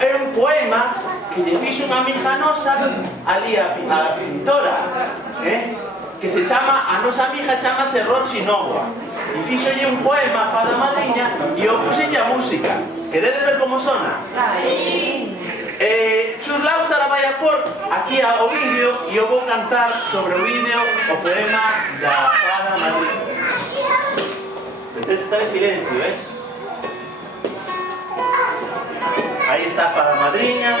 é un poema que lle fixo unha amiga nosa ali a pintora, que se chama, a nosa amiga chamase Rochi Novoa, e fixolle un poema a fada madriña e eu puxelle a música. Queredes ver como sona? Churlau Zara vai a por aquí ao vídeo e eu vou cantar sobre o vídeo o poema da fada madriña. Tedes que estar en silencio, Aí está a fada madriña.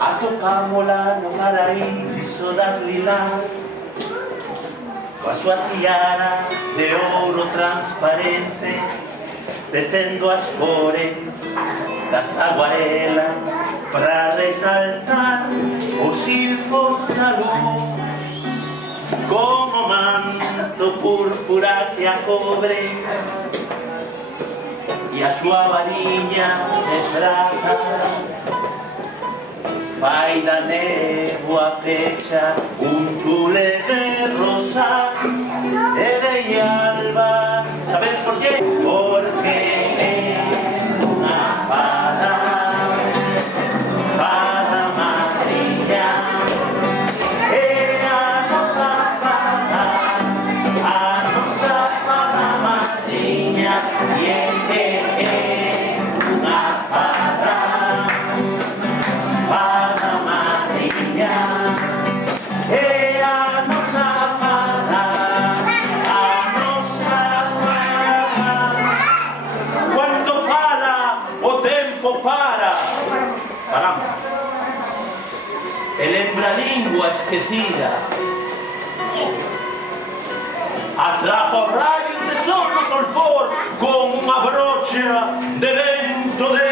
Atopámola no paraíso das lilás, coa súa tiara de ouro transparente, detendo as cores das aguarelas para resaltar os silfos da luz, como manto púrpura que a cobre e a súa variña de prata fai da néboa pecha un tule de rosas e de albas. Sabedes por qué? Porque é unha fada, fada madriña, é a nosa fada madriña, e é unha fada. Paramos. El embralingua esquecida atrapa os rayos de sol no solpor con unha brocha de vento de